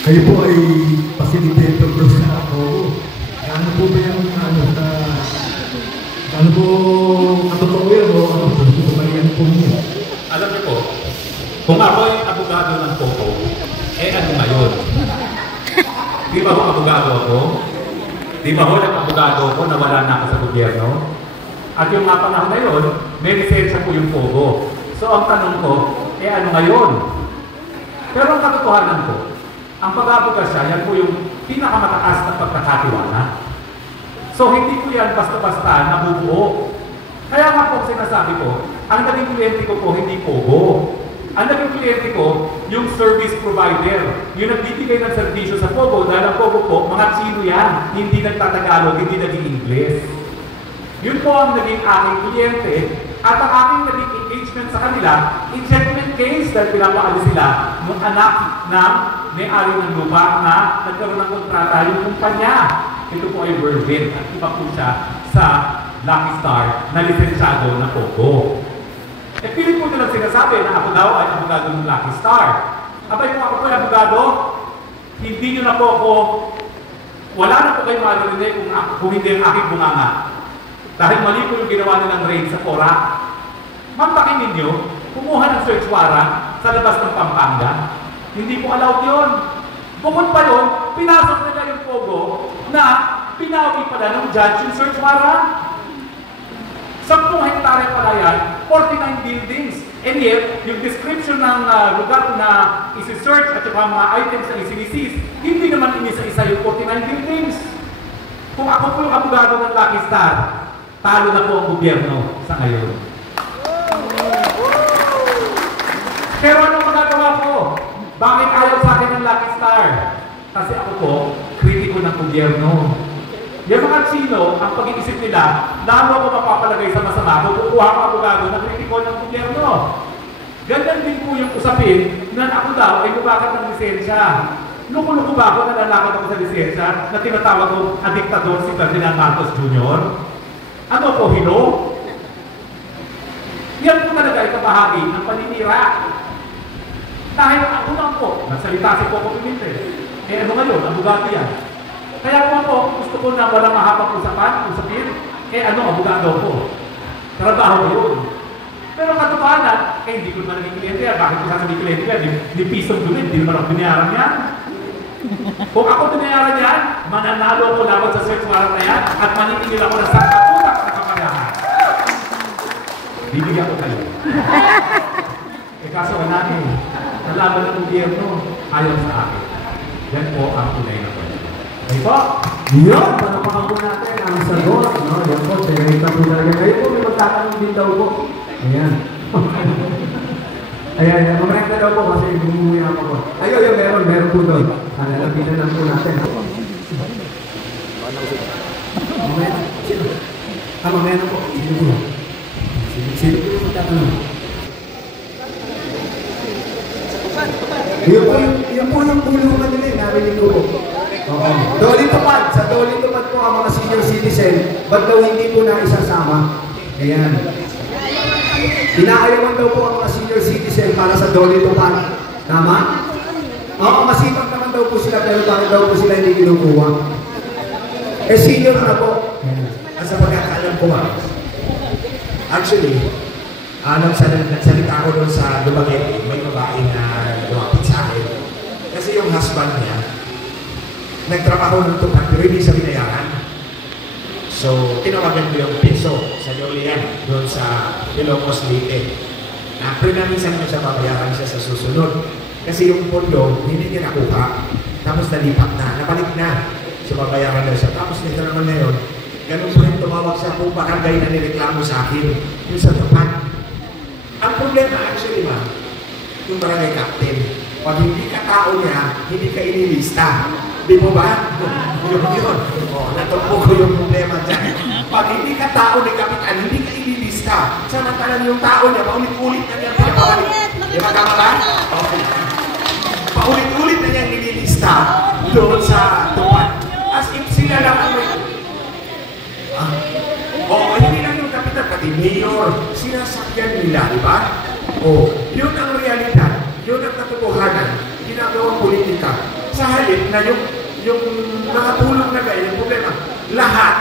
Kayo po ay facilitator doon sa ako. Ano po ba yung ano po katotoo yan o ano po? Kumalian po niya. Alam niyo po, kung ako ay abogado ng Coco, eh ano ngayon? Di ba ako abogado ako? Di ba ako nag-abogado ako na wala na ako sa gobyerno? At yung mga panahon na yun, may lisensya po yung Coco. So ang tanong ko, eh ano ngayon? Pero ang katotohanan ko, ang pag-abogasya, yan po yung pinakamataas na pagkakatiwala. So hindi po yan basta-basta nabubuo. Kaya nga po sinasabi ko, ang naging kliyente ko po hindi Pogo. Ang naging kliyente ko, yung service provider. Yung nagbibigay ng serbisyo sa Pogo, dahil ang Pogo po, mga Chino yan. Hindi nagtatagalog, hindi naging English. Yun po ang naging aking kliyente. At ang aking naging engagement sa kanila, injectment case dahil pinapaalis sila ng anak ng may-ari ng lupa na nagkaroon ng kontrata yung kumpanya. Ito po ay Whirlwind at iba po siya sa Lucky Star na lisensyado na Pogo. Eh, pilit po nilang sinasabi na ako daw ay abogado ng Lucky Star. Abay kung ako po ay abogado, hindi nyo na po ako, wala na po kayo maririnig kung hindi ang aking bunganga. Dahil mali po yung ginawa nilang raid sa Cora. Mamtakin ninyo, kumuha ng search warrant sa labas ng Pampanga. Hindi po allowed yun. Bukod pa yun, pinasok nila yung Pogo na pinawi pala ng judge yung search warrant. 10 hektare pala yan, 49 buildings. And yet, yung description ng lugar na isi-search at yung mga items na isi-seize, hindi naman inisa-isa yung 49 buildings. Kung ako po yung abogado ng Lucky Star, talo na po ang gobyerno sa ngayon. Pero anong magagawa ko? Bakit ayaw sa akin ng Lucky Star? Kasi ako po, kritiko ng gobyerno. Yung mga Chino, ang pag-iisip nila, lalo ko mapapalagay sa masama, kukuha ang abogado na kritiko ng gobyerno. Ganyan din po yung usapin na ako daw ay lumakat ng lisensya. Luko-luko ba ako na lalakad ako sa lisensya na tinatawag ko ang diktador si Ferdinand Marcos Jr.? Ano po, hino? Yan po talaga ay kabahagi ng paninira. Dahil ako lang po, nagsalita si Coco Pimentel. Eh ano ngayon, abogado yan. Kaya po gusto ko na walang mahabang usapin. Eh ano, abogado ko. Trabaho ko yun. Pero katotohanan, eh hindi ko naman naging kliyente yan. Bakit ko sasabihin kliyente yan? Di pisong dumin, hindi naman ako binayaran yan. Kung ako binayaran yan, mananalo ko laban sa search warrant na yan at maniningil ako na sa kaputak na kakayahan. Bibigyan ko kayo. Eh kaso wala eh. Nalaban ng gobyerno, ayaw sa akin. Yan po ang tunay na po. Okay po? Yun, panapakan po natin ang sagot. No? Yan po, tinarita po talaga. Kayo po, may magtatanong din daw po. Ayan. Ayan, mamrek na daw po kasi bumuwi ako po. Ayun, meron po doon. Lalapitan lang po natin. Mamaya na. Sino? Mamaya na po. Sino po? Sino po yung magtatanong? Yun po yung bulungan nila eh, narinig ko po. Doli Tupad, sa Doli Tupad po ang mga senior citizen, ba't daw hindi po na isasama? Ayan. Inaayawan daw po ang mga senior citizen para sa Doli Tupad. Tama? Oo, masipag naman daw po sila, pero bakit daw po sila hindi kinukuha? Eh, senior na po. Sa pagkakalam ko actually, nagsalita ko doon sa Dumaguete, may babae na lumapit sa akin. Kasi yung husband niya, nagtrabaho ng tupad pero hindi sa binayaran. So, tinawagan ko yung peso sa Dolian, doon sa Ilocos Leyte. Pinaminsan ko siya, babayaran siya sa susunod. Kasi yung pondo, hindi niya nakuha. Tapos nalipat na, napalik na. So, babayaran na siya. Tapos nito naman na yun, ganun po yung tumawag sa kung barangay na nireklamo sa akin, yung sa tupad. Ang problema actually yung barangay captain, pag hindi ka tao niya, hindi ka inilista. Di mo ba? Yun. Natupo ko yung problema dyan. Pag hindi ka tao ni kapitan, hindi ka inilista. Samantalang yung tao niya, paulit-ulit na niya pinapawalik. Di ba tama ba? Okay. Paulit-ulit na niya nililista doon sa tupad. As if sila lang ang may... hindi lang yung kapitan, pati mayor, sinasakyan nila, di ba? Yun ang realidad, yun ang katotohanan, ginagawang politika. Sa magagalit na yung nakatulong na ganyan, yung problema, lahat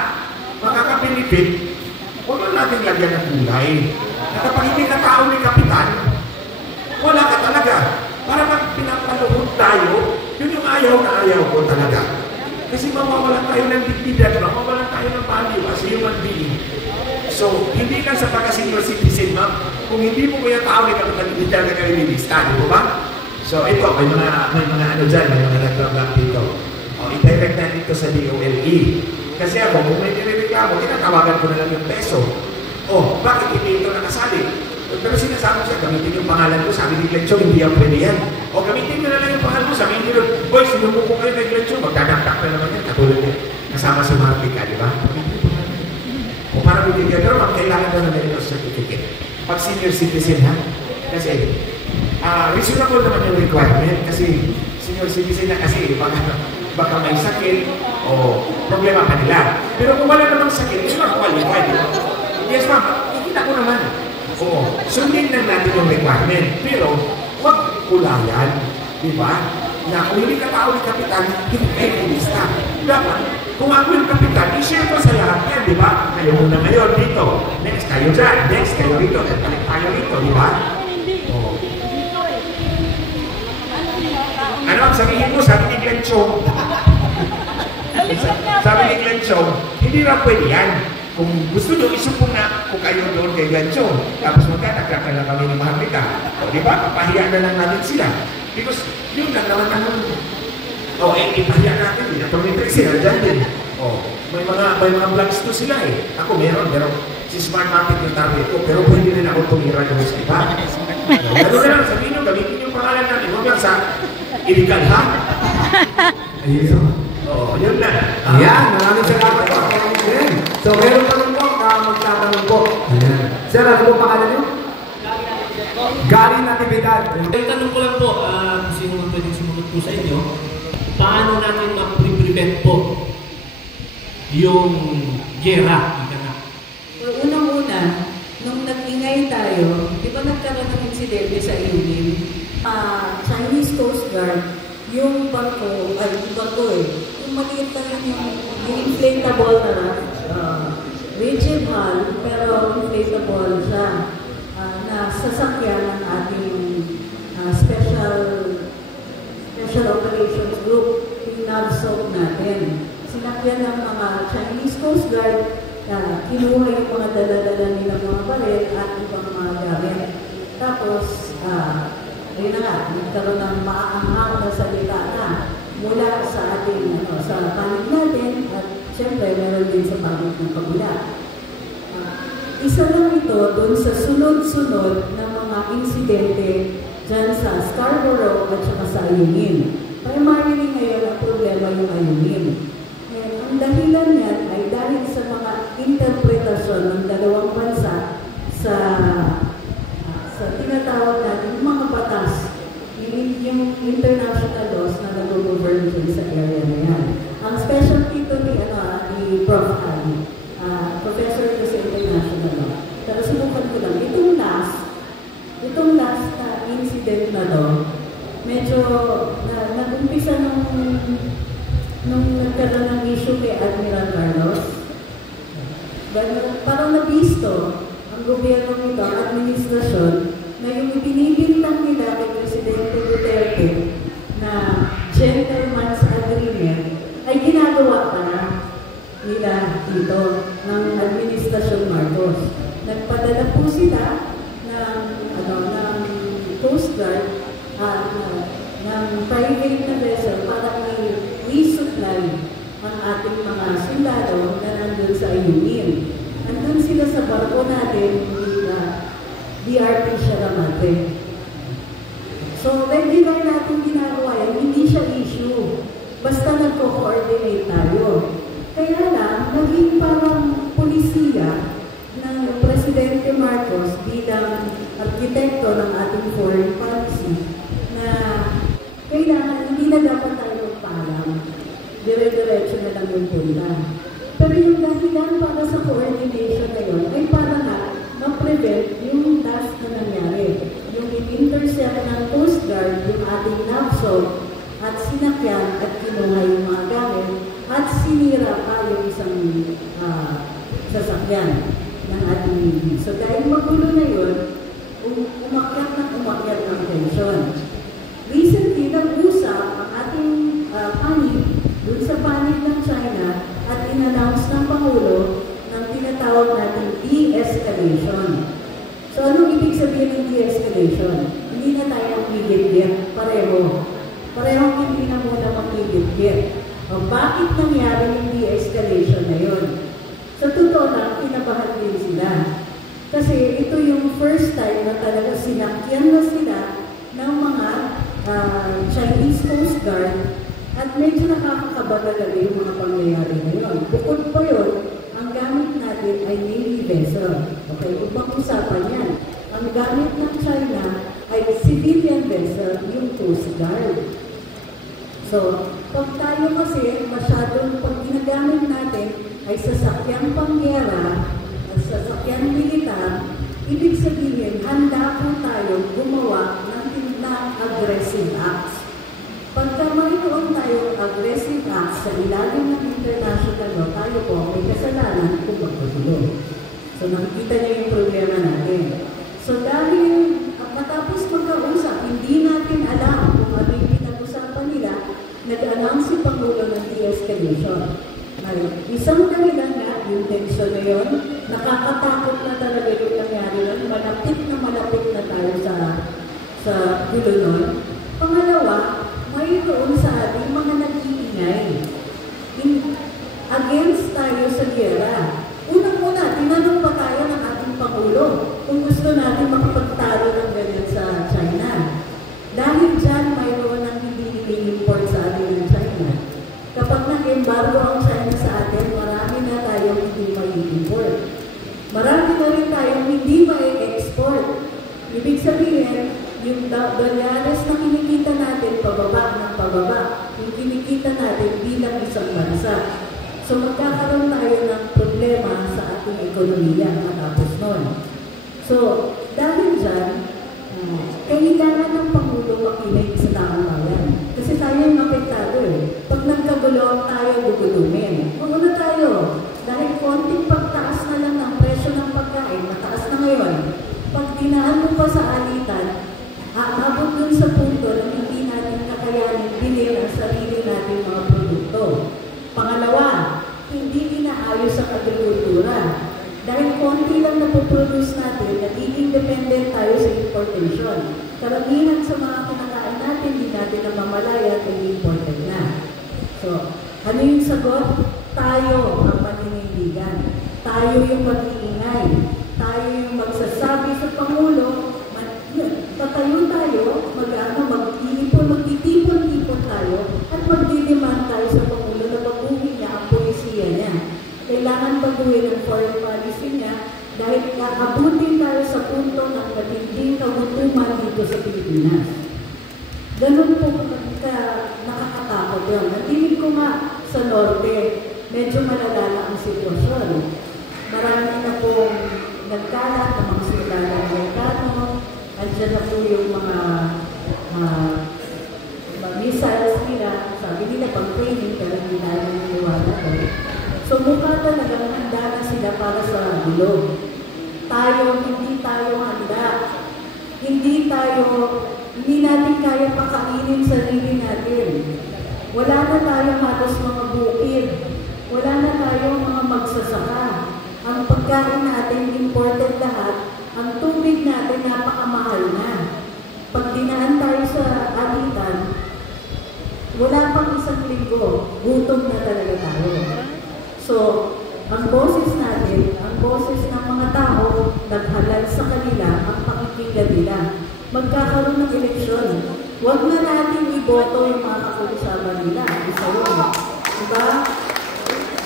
makaka-benefit, huwag lang natin lagyan ng kulay. Na kapag hindi ka tao ni Kapitan, wala ka talaga. Para pag pinapaluhod tayo, yun yung ayaw na ayaw ko talaga. Kasi mawawalan tayo ng dignidad, mawawalan tayo ng value as human being. So, hindi lang sa pagka-senior citizen, ma'am, kung hindi mo kaya tao ni Kapitan, hindi talaga kayo nilista, di ba? So, ito, may mga ano dyan, may mga nag-vlog dito. O, i-direct natin ito sa DOLE. Kasi ako, kung may nireklamo, tinatawagan ko na lang yung peso. O, bakit hindi ito nakasali? Pero sinasabi siya, gamitin yung pangalan ko, sabi ni Glenn Chong, hindi ang pwede yan. O, gamitin nyo na lang yung pangalan ko, sabi ni Glenn, boy, sinubo ko kayo kay Glenn Chong, magdadaktak na naman yan, katulad niya. Kasama si Martica, di ba? O, para bibigyan, pero ma'am, kailangan na naman ito certificate. Pag senior citizen, ha? Kasi, reasonable naman yung requirement, kasi senior citizen na kasi, baka may sakit, o problema pa nila. Pero kung wala namang sakit, hindi ba qualified? Yes, ma'am, ikita ko naman. Oo, sundin lang natin yung requirement. Pero, huwag kulayan. Di ba? Na kung hindi ka tao ni Kapitan, hindi kayo ilista. Dapat, kung ako yung Kapitan, i-share ko sa lahat yan, di ba? Kayo muna ngayon dito. Next, kayo dyan. Next, kayo dito. At balik tayo dito, di ba? Oo. Ano ang sabihin mo? Sabi ni Glenn Chong. Sabi ni Glenn Chong, hindi na pwede yan. Kung gusto nyo, isumpong na kung kayo doon kay Glenn Chong. Tapos magkatagkakan na kami ng Martica. O, di ba? Papahiya na lang natin sila. Because yun lang naman ang ipahiya natin. Itometry sila dyan din. O, may mga vlogs to sila eh. Ako meron, pero si Smart Market yung target ko. Pero pwede rin ako tumira ng sa iba. Ano na lang, sabihin nyo, gamitin yung pangalan natin. Huwag lang sa illegal, ha? Ayun. Oo, yun na. Ayan, maraming salamat po. So, meron pa rin po, magtatanong po. Ayan. Sir, ano po pangalan nyo? Gary Natividad. Ang tanong ko lang po, sino pwedeng sumunod po sa inyo, paano natin ma-prevent po yung gera? Well, unang-una, nung nag-ingay tayo, di ba nagkaroon ng insidente sa Yunin? Chinese Coast Guard, yung barko yung maliit na yung inflatable na rigid hull, pero inflatable siya na sasakyan ng ating special operations group, yung NAVSOC natin. Sinakyan ng mga Chinese Coast Guard, kinuha yung mga dala-dala nilang mga baril at ibang mga gamit. Tapos, ayun na nga, nagkaroon ng maaanghang na salita na mula sa ating, sa panig natin at siyempre meron din sa panig ng pagula. Isa lang ito doon sa sunod-sunod na mga insidente dyan sa Scarborough at saka sa Ayungin. Primarily ngayon ang problema yung Ayungin. Ang dahilan niyan ay dahil sa mga interpretasyon ng dalawang bansa sa tinatawag natin mga batas, yung international laws na nag-govern din sa area na yan. Ang specialty ito ni Prof. Ali, professor ito sa international law. Pero subukan ko lang, itong last na incident na to, medyo nag-umpisa nung nagkaroon ng issue kay Admiral Carlos. Parang nabisto ang gobyerno nito, administrasyon, na yung binibintang nila kay Presidente Duterte na gentleman's agreement ay ginagawa pa na nila dito ng administrasyon Marcos. Nagpadala po sila ng Coast Guard ng private na vessel para i-resupply ang ating mga sundalo na nandun sa Ayungin. Nandun sila sa barko natin, DRP Sharamate. So, regular natin ginagawa yan, hindi siya issue. Basta nagko-coordinate tayo. Kaya lang, naging parang polisiya ng Presidente Marcos bilang arkitekto ng ating foreign policy na kailangan hindi na dapat tayo magpaalam. Dire-diretso na lang yung punta. Pero yung dahilan para sa coordination na yun ay para na ma-prevent yung last na nangyari. Yung in-intercept ng Coast Guard, yung ating NAVSOC, at sinakyan at kinuha yung mga gamit at sinira pa yung isang sasakyan ng ating Navy. So dahil magulo na yun, umakyat ng tensyon. Recently, nag-usap ang ating panib dun sa panib ng China at in-announce ng Pangulo ng tinatawag natin de-escalation. So anong ibig sabihin ng de-escalation? Hindi na tayo magigit-git, pareho. Parehong hindi na muna magigit-git. O bakit nangyari yung de-escalation na yun? Sa totoo lang, kinabahan din sila. Kasi ito yung first time na talaga sinakyan na sila ng mga Chinese Coast Guard at medyo nakakakaba talaga yung mga pangyayari na yun. Bukod pa yun, ang gamit natin ay Navy vessel. Okay, ibang usapan yan. Ang gamit ng China ay civilian vessel, yung Coast Guard. So, pag tayo kasi masyadong pag ginagamit natin ay sasakyang pangyara at sasakyang militar, ibig sabihin, handa po tayo gumawa ng aggressive acts. Pagka mayroon tayong aggressive acts sa ilalim ng international law, tayo po may kasalanan kung magpatuloy. So nakikita niyo yung problema natin. So dahil matapos magkausap, hindi natin alam kung ano yung pinag-usapan nila, nag-announce si Pangulo ng de-escalation. Isang dahilan nga, yung tension na yun, nakakatakot na talaga yung nangyari nun, malapit na tayo sa gulo nun. Pangalawa, mayroon sa ating mga nag-iingay. Against tayo sa gera. Unang-una, tinanong pa tayo ng ating Pangulo kung gusto natin makapagtalo ng ganyan sa China. Dahil dyan, mayroon ang hindi import sa atin ng China. Kapag nag-embargo ang China sa atin, marami na tayong hindi mai-import. Marami na rin tayong hindi mai-export. Ibig sabihin, yung dolyares na kinikita natin, pababa ng pababa, yung kinikita natin bilang isang bansa. So magkakaroon tayo ng problema sa ating ekonomiya matapos nun. So, dahil dyan, kailangan ng Pangulo makinig sa taong bayan. Kasi tayo yung apektado eh. Pag nagkagulo, tayo gugulumin. Mauna tayo. Dahil konting pagtaas na lang ng presyo ng pagkain, mataas na ngayon. Pag dinaan mo pa sa alitan, aabot dun sa punto na hindi natin kakayanin bilhin ang sarili natin mga produkto. Pangalawa, hindi inaayos ang agrikultura. Dahil konti lang napoproduce natin, nagiging dependent tayo sa importation. Karamihan sa mga kinakain natin, hindi natin namamalaya at imported na. So, ano yung sagot? Tayo ang maninindigan. Tayo yung mag-iingay. Tayo yung magsasabi sa Pangulo, patayo tayo, magtitipon-tipon tayo, at magdidiman tayo sa Pangulo na baguhin niya ang polisiya niya. Kailangan baguhin ang foreign policy niya dahil kaabutin tayo sa punto ng matinding kagutuman dito sa Pilipinas. Ganun po nakakatakot yun. Natinig ko nga sa Norte, medyo malalala ang sitwasyon. Marami na pong nagkalat ng mga silalang Amerikano. Andiyan na po yung mga missiles nila. Sabi nila pag-training, pero hindi namin niniwala ko. So mukha talagang handa na sila para sa gulo. Hindi tayo handa. Hindi natin kaya pakainin sarili natin. Wala na tayo halos mga bukid. Wala na tayo mga magsasaka. Ang pagkain natin, imported lahat. Ang tubig natin, napakamahal na. Pag dinaan tayo sa alitan, wala pang isang linggo, gutom na talaga tayo. So, ang boses natin, ang boses ng mga tao, naghalal sa kanila, ang pakikinggan nila. Magkakaroon ng eleksyon. Huwag na natin iboto yung mga kakulisaban nila. Isa yun. Diba?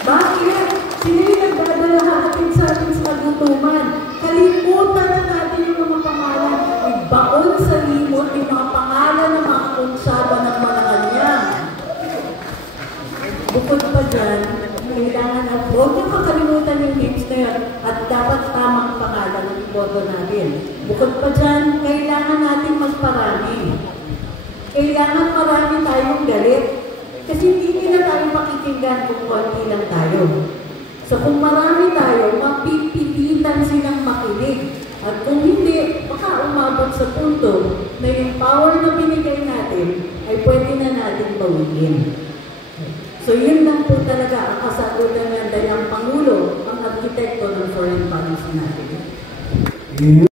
Bakit? Sino yung nagdadalahatin sa atin sa kagutuman? Kalimutan na natin yung mga pangalan. Ibaon sa limot yung mga pangalan ng mga kunsaba ng Malacanang. Bukod pa dyan, kailangan at huwag nyo makalimutan yung names na yan at dapat tamang pangalan ng iboto natin. Bukod pa dyan, kailangan natin magparami. Kailangan marami tayong galit. pakinggan kung konti lang tayo. So kung marami tayo, mapipilitan silang makinig. At kung hindi, baka umabot sa punto na yung power na binigay natin ay pwede na natin bawiin. So yun lang po talaga ang kasagutan ng Dayang Pangulo, ang arkitekto ng foreign policy natin.